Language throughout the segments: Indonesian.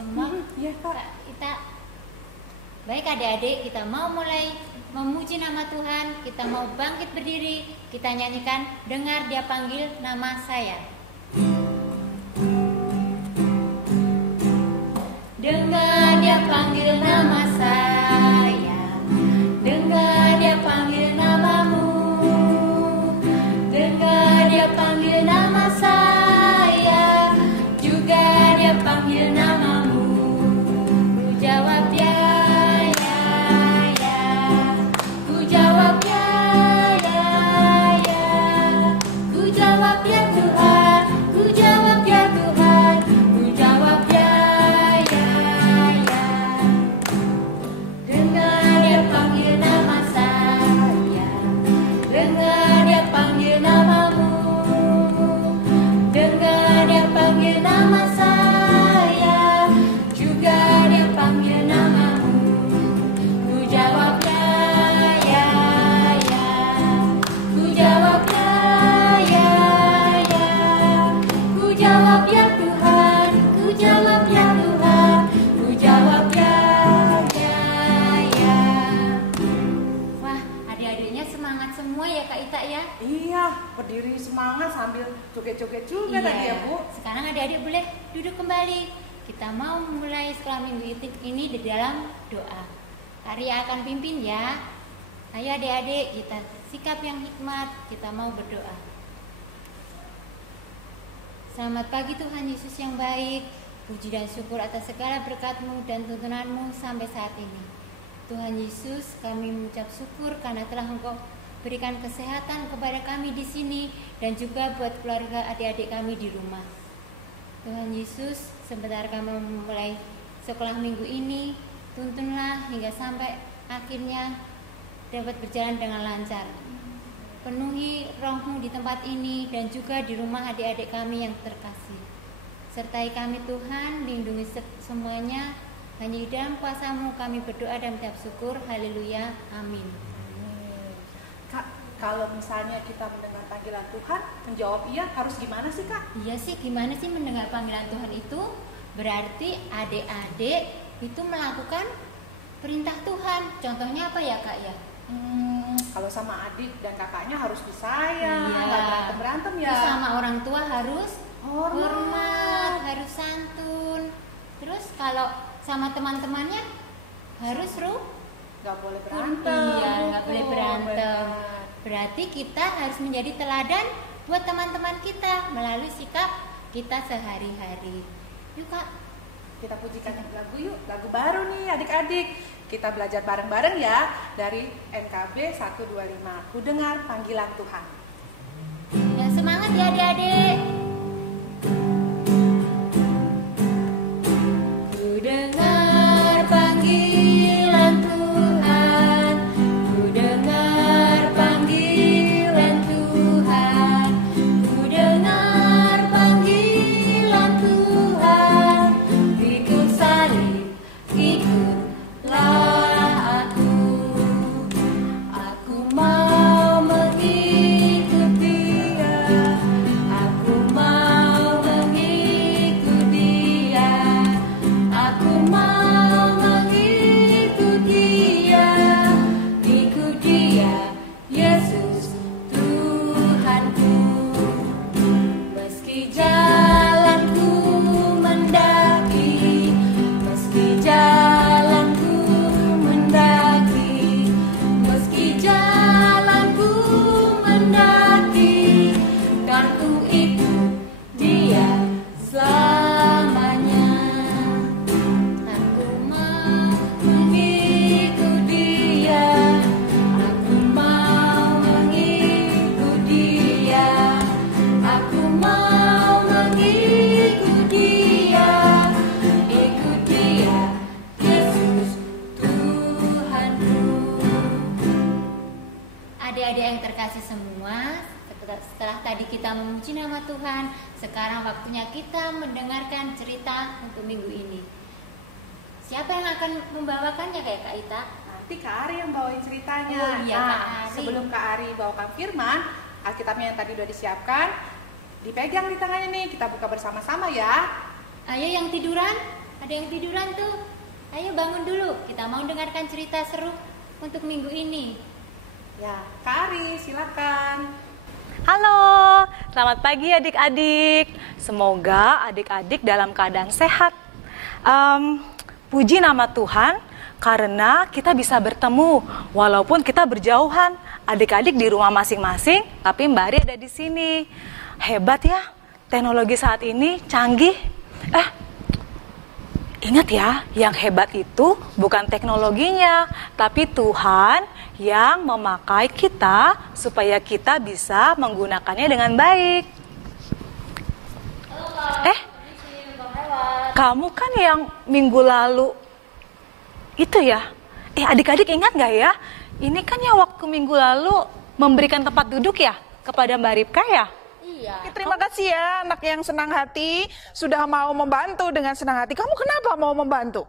semua. Iya Kak. Kita baik adik-adik, kita mau mulai memuji nama Tuhan, kita mau bangkit berdiri, kita nyanyikan dengar dia panggil nama saya. Dengar dia panggil nama saya, dengar dia panggil namamu, dengar dia panggil nama saya, juga dia panggil namamu. Ku jawab ya, ku jawab ya, ku jawab ya Tuhan, ku jawab ya Tuhan, ku jawab ya. Dengar dia panggil nama saya, dengar dia panggil namamu, dengar dia panggil nama saya, juga dia panggil namamu. Ku jawab ya, ku jawab ya, ku jawab ya Tuhan, ku jawab ya Tuhan, ku jawab ya. Wah, adik-adiknya semangat semua ya Kak Ita ya? Iya, berdiri semangat sambil joget-joget juga tadi ya Bu. Sekarang adik-adik boleh duduk kembali. Kita mau mulai sekolah minggu ini di dalam doa. Kak Ria akan pimpin ya. Ayo adik-adik, kita sikap yang hikmat, kita mau berdoa. Selamat pagi Tuhan Yesus yang baik. Puji dan syukur atas segala berkat-Mu dan tuntunan-Mu sampai saat ini. Tuhan Yesus, kami mengucap syukur karena telah Engkau berikan kesehatan kepada kami di sini dan juga buat keluarga adik-adik kami di rumah. Tuhan Yesus, sebentar kami memulai sekolah minggu ini, tuntunlah hingga sampai akhirnya dapat berjalan dengan lancar. Penuhi Roh-Mu di tempat ini dan juga di rumah adik-adik kami yang terkasih. Sertai kami Tuhan, lindungi semuanya. Hanya di dalam kuasa-Mu kami berdoa dan mengucap syukur. Haleluya. Amin. Kak, kalau misalnya kita mendengar panggilan Tuhan, menjawab iya, harus gimana sih Kak? Iya sih, gimana sih mendengar panggilan Tuhan itu? Berarti adik-adik itu melakukan perintah Tuhan. Contohnya apa ya Kak ya? Kalau sama adik dan kakaknya harus disayang, Iya. nggak berantem ya. Terus sama orang tua harus Hormat. hormat, harus santun. Terus kalau sama teman-temannya harus Nggak boleh berantem. Iya, nggak boleh berantem. Benar. Berarti kita harus menjadi teladan buat teman-teman kita melalui sikap kita sehari-hari. Yuk Kak, Kita pujikan lagu yuk, lagu baru nih adik-adik. Kita belajar bareng-bareng ya dari NKB 125. Ku dengar panggilan Tuhan. ya semangat ya adik-adik. Ku dengar panggilan Tuhan, ku dengar panggilan Tuhan, ku dengar panggilan Tuhan, ikut salib, ikutlah aku mau mengikut Dia, aku mau mengikut Dia, aku mau mengikut Dia, ikut Dia, Yesus Tuhanku. Meski jalanku mendaki, meski jalanku mendaki, meski jalanku mendaki, kan ku ikut Dia selamanya. Aku mau mengikut Dia, aku mau mengikut Dia, aku mau mengikut Dia, ikut Dia, Yesus Tuhanku. Adik-adik yang terkasih semua, setelah tadi kita memuji nama Tuhan, sekarang waktunya kita mendengarkan cerita untuk minggu ini. Siapa yang akan membawakannya kayak Kak Ita? Nanti Kak Ari yang bawain ceritanya. Oh iya, Kak Ari. Sebelum Kak Ari bawakan firman, Alkitabnya yang tadi udah disiapkan, dipegang di tangannya nih, kita buka bersama-sama ya. Ayo yang tiduran, Ada yang tiduran tuh. Ayo bangun dulu, kita mau dengarkan cerita seru untuk minggu ini. Ya, Kak Ari, silakan. Halo, selamat pagi adik-adik. Semoga adik-adik dalam keadaan sehat. Puji nama Tuhan karena kita bisa bertemu walaupun kita berjauhan. Adik-adik di rumah masing-masing, tapi Mbak Ari ada di sini. Hebat ya, teknologi saat ini canggih. Ingat ya, yang hebat itu bukan teknologinya, tapi Tuhan yang memakai kita supaya kita bisa menggunakannya dengan baik. Kamu kan yang minggu lalu itu ya? Adik-adik ingat gak ya? Ini kan yang waktu minggu lalu memberikan tempat duduk ya kepada Mbak Ripka ya? Iya. Terima kasih ya anak yang senang hati sudah mau membantu dengan senang hati. Kamu kenapa mau membantu?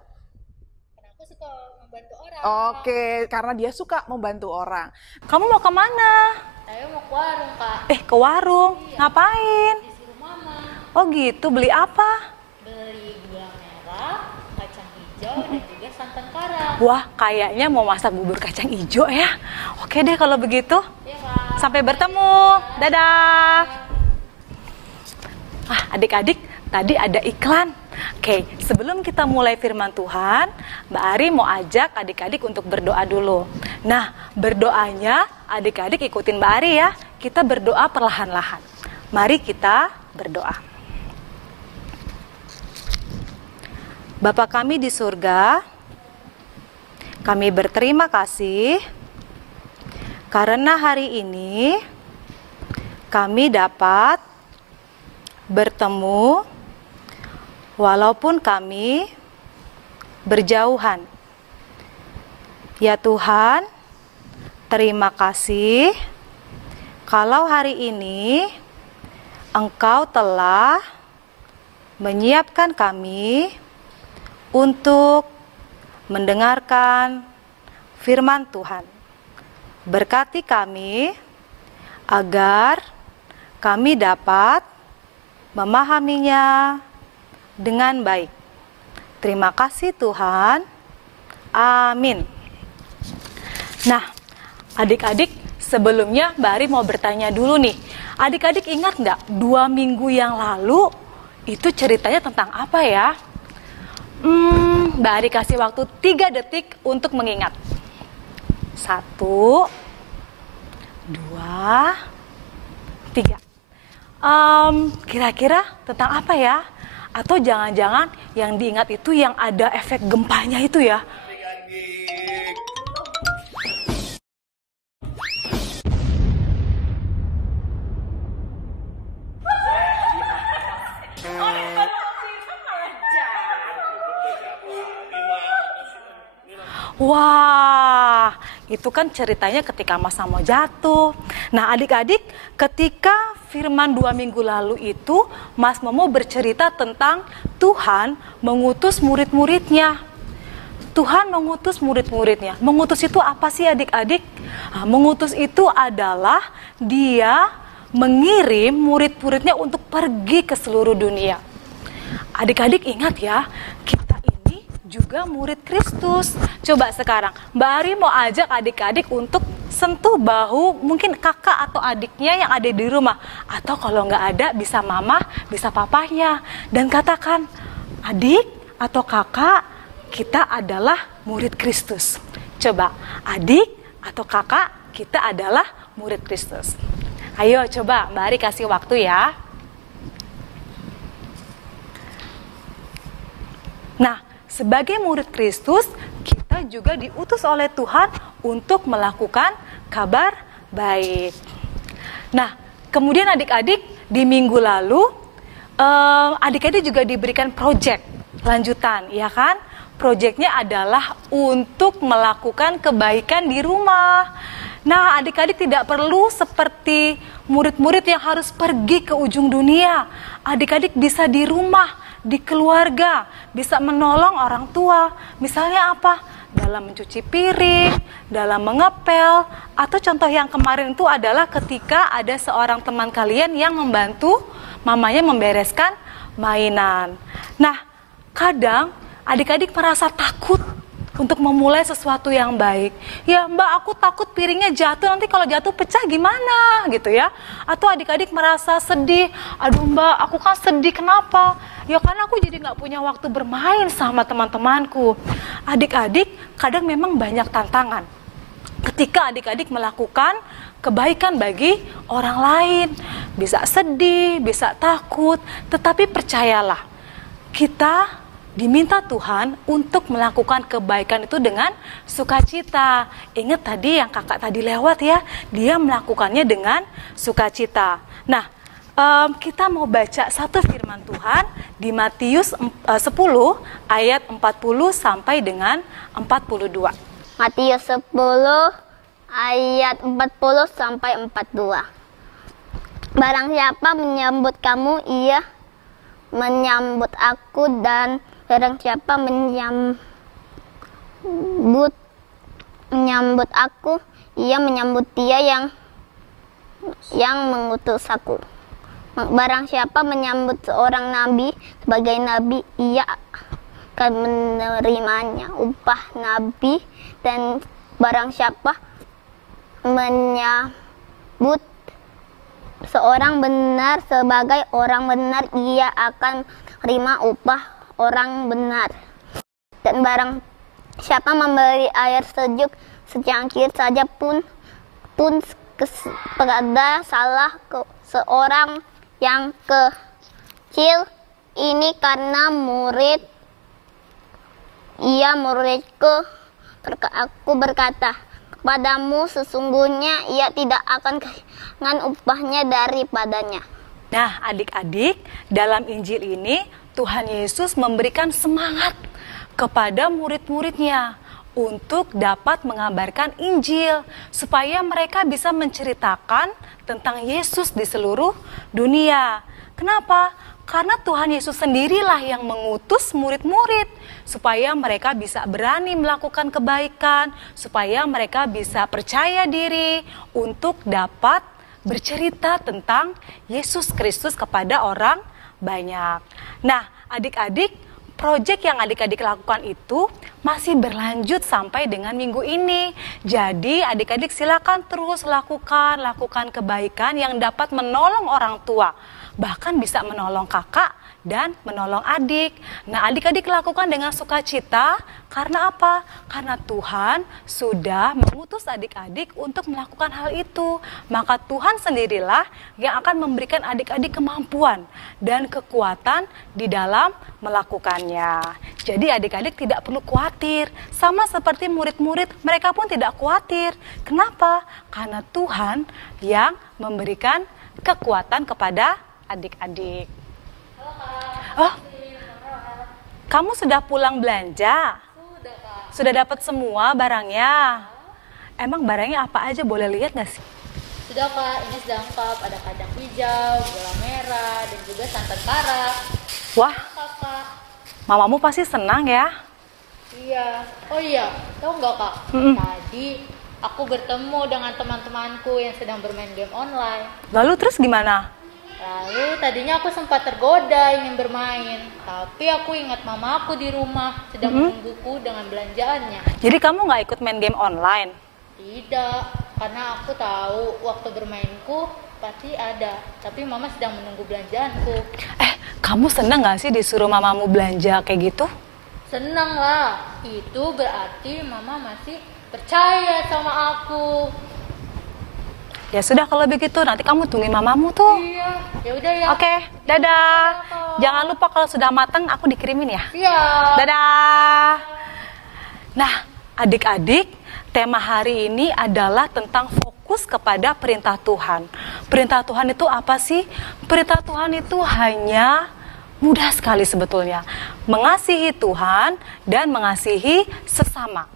Karena aku suka membantu orang. Oke, karena dia suka membantu orang. Kamu mau kemana? Saya mau ke warung, Kak. Ke warung? Iya. Ngapain? Disuruh Mama Oh gitu, beli apa? beli gula merah, kacang hijau, dan juga santan karang. Wah, kayaknya mau masak bubur kacang hijau ya. Oke deh kalau begitu. Ya, Kak. Sampai bertemu. Dadah. Adik-adik, tadi ada iklan. Oke, sebelum kita mulai firman Tuhan, Mbak Ari mau ajak adik-adik untuk berdoa dulu. Nah, berdoanya adik-adik ikutin Mbak Ari ya. Kita berdoa perlahan-lahan. Mari kita berdoa. Bapa kami di surga, kami berterima kasih karena hari ini kami dapat bertemu walaupun kami berjauhan. Ya Tuhan, terima kasih kalau hari ini Engkau telah menyiapkan kami untuk mendengarkan firman Tuhan. Berkati kami agar kami dapat memahaminya dengan baik. Terima kasih Tuhan. Amin. Nah, adik-adik, sebelumnya Mbak Ari mau bertanya dulu nih. Adik-adik ingat nggak 2 minggu yang lalu itu ceritanya tentang apa ya? Mbak Ari kasih waktu 3 detik untuk mengingat. 1, 2, 3. Kira-kira tentang apa ya? Atau jangan-jangan yang diingat itu yang ada efek gempanya itu ya? Wah, itu kan ceritanya ketika Mas mau jatuh. Nah adik-adik, ketika firman 2 minggu lalu itu, Mas Momo bercerita tentang Tuhan mengutus murid-muridnya. Tuhan mengutus murid-muridnya. Mengutus itu apa sih adik-adik? Nah, mengutus itu adalah dia mengirim murid-muridnya untuk pergi ke seluruh dunia. Adik-adik ingat ya, kita ini juga murid Kristus. Coba sekarang, Mbak Ari mau ajak adik-adik untuk sentuh bahu mungkin kakak atau adiknya yang ada di rumah. Atau kalau nggak ada, bisa mama, bisa papahnya. Dan katakan, adik atau kakak, kita adalah murid Kristus. Coba, adik atau kakak, kita adalah murid Kristus. Ayo coba Mbak Ari kasih waktu ya. Nah, sebagai murid Kristus, kita juga diutus oleh Tuhan untuk melakukan kabar baik. Nah, kemudian adik-adik di minggu lalu, adik-adik juga diberikan proyek lanjutan, ya kan? Proyeknya adalah untuk melakukan kebaikan di rumah. Nah, adik-adik tidak perlu seperti murid-murid yang harus pergi ke ujung dunia. Adik-adik bisa di rumah, di keluarga, bisa menolong orang tua. Misalnya apa? Dalam mencuci piring, dalam mengepel, atau contoh yang kemarin itu adalah ketika ada seorang teman kalian yang membantu mamanya membereskan mainan. Nah, kadang adik-adik merasa takut untuk memulai sesuatu yang baik. Ya Mbak, aku takut piringnya jatuh, nanti kalau jatuh pecah gimana gitu ya. Atau adik-adik merasa sedih, aduh Mbak, aku kan sedih, kenapa? Ya karena aku jadi nggak punya waktu bermain sama teman-temanku. Adik-adik kadang memang banyak tantangan ketika adik-adik melakukan kebaikan bagi orang lain. Bisa sedih, bisa takut, tetapi percayalah, kita diminta Tuhan untuk melakukan kebaikan itu dengan sukacita. Ingat tadi yang kakak tadi lewat ya, dia melakukannya dengan sukacita. Nah, kita mau baca satu firman Tuhan di Matius 10 ayat 40 sampai dengan 42. Matius 10 ayat 40 sampai 42. Barang siapa menyambut kamu, ia menyambut aku, dan barang siapa menyambut aku, ia menyambut dia yang mengutus aku. Barang siapa menyambut seorang nabi sebagai nabi, ia akan menerimanya upah nabi, dan barang siapa menyambut seorang benar sebagai orang benar, ia akan menerima upah orang benar. Dan barang siapa memberi air sejuk secangkir saja pun kepada salah seorang yang kecil ini karena muridku, aku berkata kepadamu, sesungguhnya ia tidak akan kehilangan upahnya daripadanya. Nah, adik-adik, dalam Injil ini Tuhan Yesus memberikan semangat kepada murid-muridnya untuk dapat mengabarkan Injil, supaya mereka bisa menceritakan tentang Yesus di seluruh dunia. Kenapa? Karena Tuhan Yesus sendirilah yang mengutus murid-murid, supaya mereka bisa berani melakukan kebaikan, supaya mereka bisa percaya diri untuk dapat bercerita tentang Yesus Kristus kepada orang banyak. Nah, adik-adik, proyek yang adik-adik lakukan itu masih berlanjut sampai dengan minggu ini. Jadi adik-adik silakan terus lakukan kebaikan yang dapat menolong orang tua. Bahkan bisa menolong kakak dan menolong adik. Nah, adik-adik lakukan dengan sukacita. Karena apa? Karena Tuhan sudah mengutus adik-adik untuk melakukan hal itu. Maka Tuhan sendirilah yang akan memberikan adik-adik kemampuan dan kekuatan di dalam melakukannya. Jadi adik-adik tidak perlu khawatir. Sama seperti murid-murid, mereka pun tidak khawatir. Kenapa? Karena Tuhan yang memberikan kekuatan kepada adik-adik. Oh, kamu sudah pulang belanja? Sudah, Kak. Sudah dapat semua barangnya? Emang barangnya apa aja, boleh lihat nggak sih? Sudah, Kak. Ini sudah lengkap. Ada kacang hijau, gula merah, dan juga santan kara. Wah, Kakak. mamamu pasti senang ya? Iya. Oh iya, tahu nggak, Kak? Tadi aku bertemu dengan teman-temanku yang sedang bermain game online. Lalu terus gimana? Lalu tadinya aku sempat tergoda ingin bermain, tapi aku ingat mamaku di rumah sedang menungguku dengan belanjaannya. Jadi kamu nggak ikut main game online? Tidak, karena aku tahu waktu bermainku pasti ada, tapi mama sedang menunggu belanjaanku. Kamu senang nggak sih disuruh mamamu belanja kayak gitu? Senang lah, itu berarti mama masih percaya sama aku. Ya sudah kalau begitu, nanti kamu tungguin mamamu tuh. Iya, ya udah ya. Oke, dadah. Jangan lupa kalau sudah matang aku dikirimin ya. Iya. Dadah. Nah, adik-adik, tema hari ini adalah tentang fokus kepada perintah Tuhan. Perintah Tuhan itu apa sih? Perintah Tuhan itu hanya mudah sekali sebetulnya. Mengasihi Tuhan dan mengasihi sesama.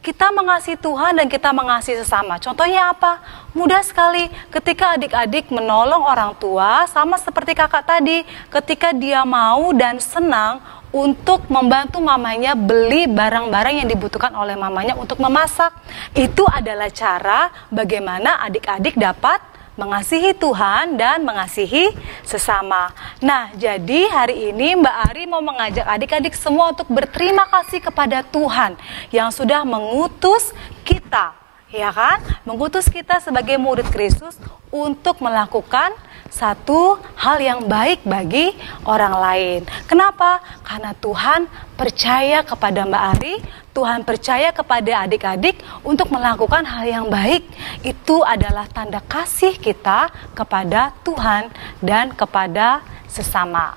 Kita mengasihi Tuhan dan kita mengasihi sesama. Contohnya apa? Mudah sekali ketika adik-adik menolong orang tua, sama seperti kakak tadi, ketika dia mau dan senang untuk membantu mamanya beli barang-barang yang dibutuhkan oleh mamanya untuk memasak. Itu adalah cara bagaimana adik-adik dapat mengasihi Tuhan dan mengasihi sesama. Nah, jadi hari ini Mbak Ari mau mengajak adik-adik semua untuk berterima kasih kepada Tuhan yang sudah mengutus kita, ya kan? Mengutus kita sebagai murid Kristus untuk melakukan satu hal yang baik bagi orang lain. Kenapa? Karena Tuhan percaya kepada Mbak Ari, Tuhan percaya kepada adik-adik untuk melakukan hal yang baik. Itu adalah tanda kasih kita kepada Tuhan dan kepada sesama.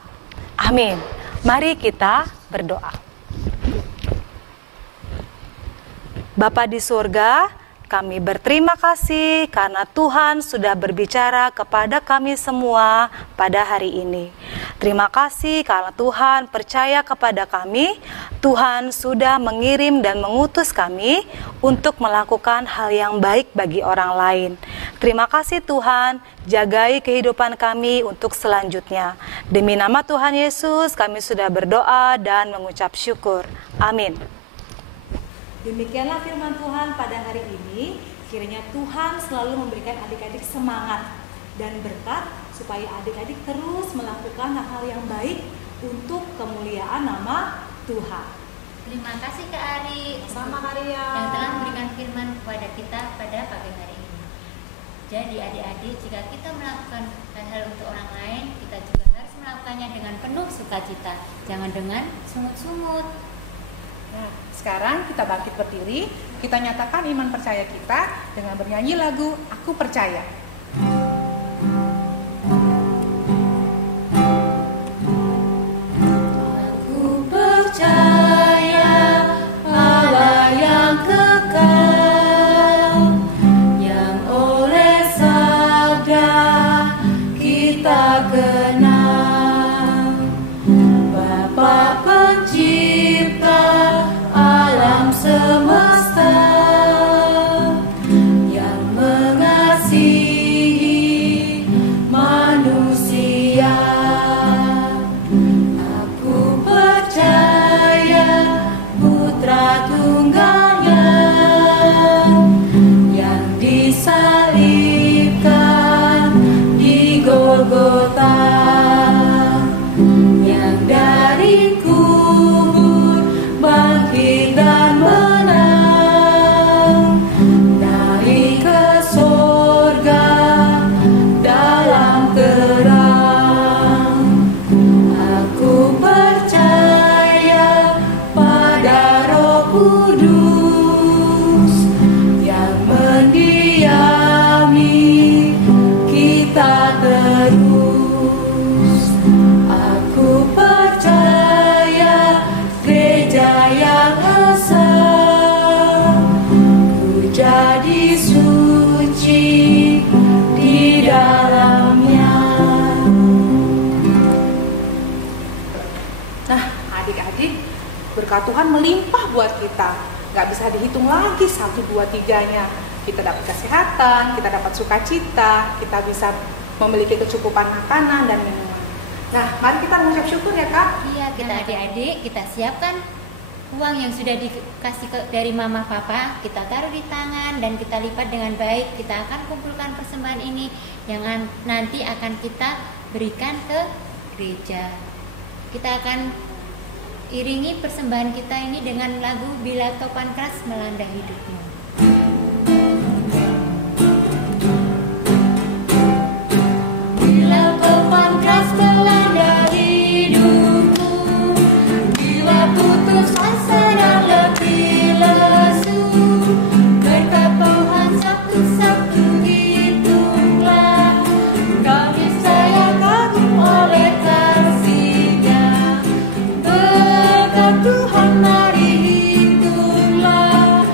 Amin. Mari kita berdoa. Bapa di surga, kami berterima kasih karena Tuhan sudah berbicara kepada kami semua pada hari ini. Terima kasih karena Tuhan percaya kepada kami. Tuhan sudah mengirim dan mengutus kami untuk melakukan hal yang baik bagi orang lain. Terima kasih Tuhan, jagai kehidupan kami untuk selanjutnya. Demi nama Tuhan Yesus kami sudah berdoa dan mengucap syukur. Amin. Demikianlah firman Tuhan pada hari ini. Kiranya Tuhan selalu memberikan adik-adik semangat dan berkat supaya adik-adik terus melakukan hal-hal yang baik untuk kemuliaan nama Tuhan. Terima kasih Kak Ari Sama Maria yang telah memberikan firman kepada kita pada pagi hari ini. Jadi adik-adik, jika kita melakukan hal-hal untuk orang lain, kita juga harus melakukannya dengan penuh sukacita, jangan dengan sungut-sungut. Nah, sekarang kita bangkit berdiri, kita nyatakan iman percaya kita dengan bernyanyi lagu Aku Percaya. Aku percaya Allah yang kekal, yang oleh sabda kita kenal, Bapa Pencipta alam semesta, yang mengasihi manusia. Aku percaya Putra Tunggalnya yang disalibkan di Golgota, yang dari kubur bangkit dan menang, naik ke surga dalam terang. Aku percaya pada Roh Kudus yang mendiami kita terus. Aku percaya gereja yang esa, ku jadi suci di dalamnya. Nah, adik-adik, berkat Tuhan melimpah buat kita. Gak bisa dihitung lagi 1, 2, 3-nya. Kita dapat kesehatan, kita dapat sukacita, kita bisa memiliki kecukupan makanan dan minuman. Nah, mari kita mengucap syukur ya Kak. Iya, kita adik-adik, kita siapkan uang yang sudah dikasih dari mama papa, kita taruh di tangan dan kita lipat dengan baik. Kita akan kumpulkan persembahan ini yang nanti akan kita berikan ke gereja. Kita akan iringi persembahan kita ini dengan lagu Bila Topan Keras Melanda Hidupmu. Bila topan keras melanda hidupmu, bila putus asa dan letih lesu, berkat Tuhan satu-satu hitunglah, kami saya kagum oleh kasih-Nya. Berkat Tuhan mari hitunglah,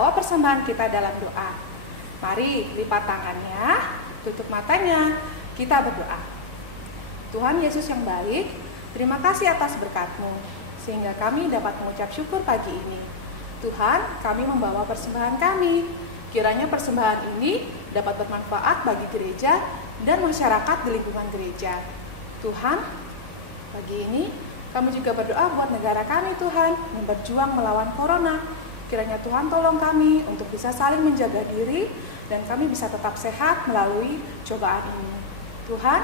membawa persembahan kita dalam doa. Mari lipat tangannya, tutup matanya, kita berdoa. Tuhan Yesus yang baik, terima kasih atas berkat-Mu, sehingga kami dapat mengucap syukur pagi ini. Tuhan, kami membawa persembahan kami. Kiranya persembahan ini dapat bermanfaat bagi gereja dan masyarakat di lingkungan gereja. Tuhan, pagi ini kami juga berdoa buat negara kami Tuhan, yang berjuang melawan corona. Kiranya Tuhan tolong kami untuk bisa saling menjaga diri dan kami bisa tetap sehat melalui cobaan ini. Tuhan,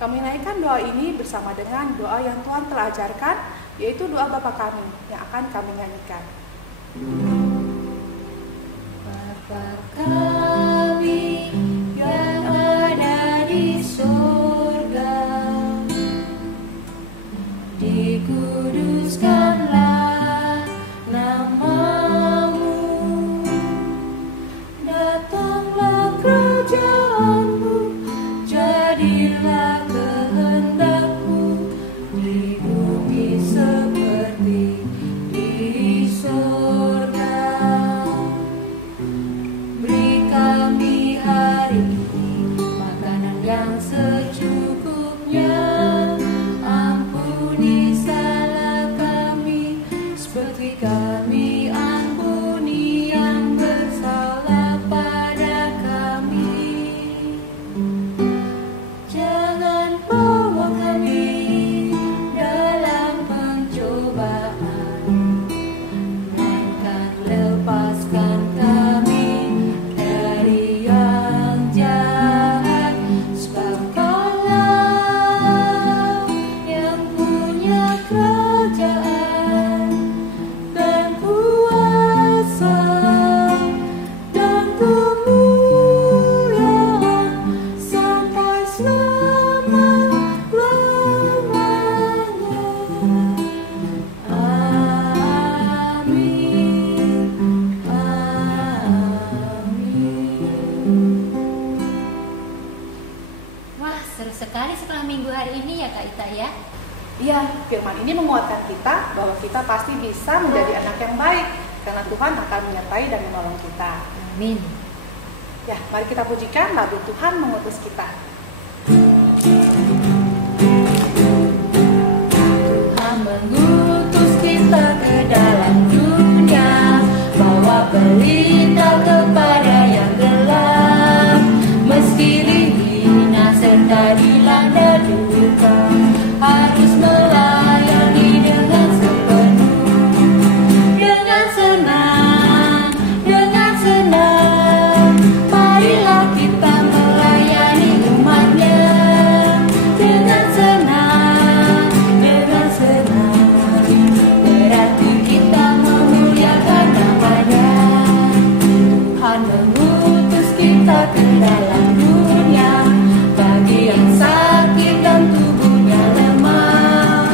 kami naikkan doa ini bersama dengan doa yang Tuhan telah ajarkan, yaitu doa Bapa kami yang akan kami nyanyikan. Bapa kami yang ada di surga, dikuduskanlah nama-Mu, datanglah kerajaan-Mu, jadilah kehendak-Mu di bumi seperti di surga. Beri kami hari ini makanan yang secukupnya. Ampuni salah kami seperti kami ampuni yang bersalah pada kami. Jangan bawa kami dalam pencobaan, melainkan lepaskan kami dari yang jahat. Sebab Kaulah yang punya kerajaan dan kuasa dan kemuliaan sampai selama-lamanya. Amin. Amin. Wah, seru sekali sekolah minggu hari ini ya Kak Ita ya. Iya, firman ini menguatkan kita bahwa kita pasti bisa menjadi anak yang baik karena Tuhan akan menyertai dan menolong kita. Amin. Ya, mari kita pujikan lagu Tuhan mengutus kita. Tuhan mengutus kita ke dalam dunia, bawa berita kepada yang gelap. Meski dihina serta dilanda duka, harus melayani dengan sepenuh. Dengan senang, dengan senang, marilah kita melayani umat-Nya. Dengan senang, dengan senang, berarti kita memuliakan nama-Nya. Tuhan mengutus kita ke dalam dunia, bagi yang sakit dan tubuhnya lemah.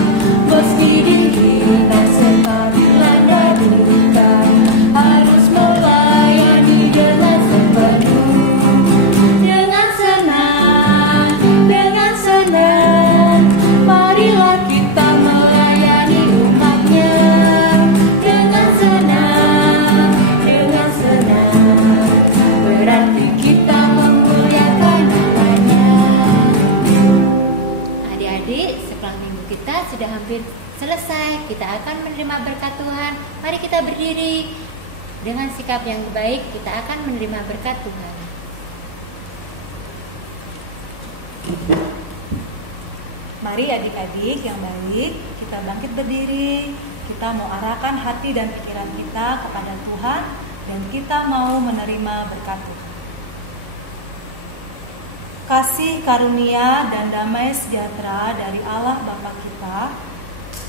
Meski dihina serta dilanda duka, harus melayani dengan sepenuh. Dengan senang, dengan senang, marilah kita melayani umat-Nya. Dengan senang, berarti kita memuliakan nama-Nya. Adik-adik, sekolah minggu kita sudah hampir selesai. Kita akan menerima berkat Tuhan. Mari kita berdiri. Dengan sikap yang baik, kita akan menerima berkat Tuhan. Mari adik-adik yang baik, kita bangkit berdiri. Kita mau arahkan hati dan pikiran kita kepada Tuhan, dan kita mau menerima berkat Tuhan. Kasih karunia dan damai sejahtera dari Allah Bapa kita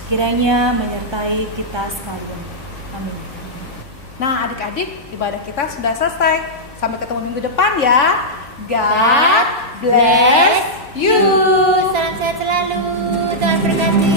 kiranya menyertai kita sekalian. Amin. Nah, adik-adik, ibadah kita sudah selesai. Sampai ketemu minggu depan ya. God bless you. Salam sehat selalu. Tuhan berkati.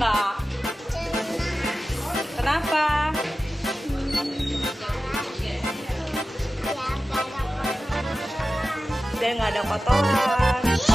nggak? Kenapa? Biar nggak ada kotoran.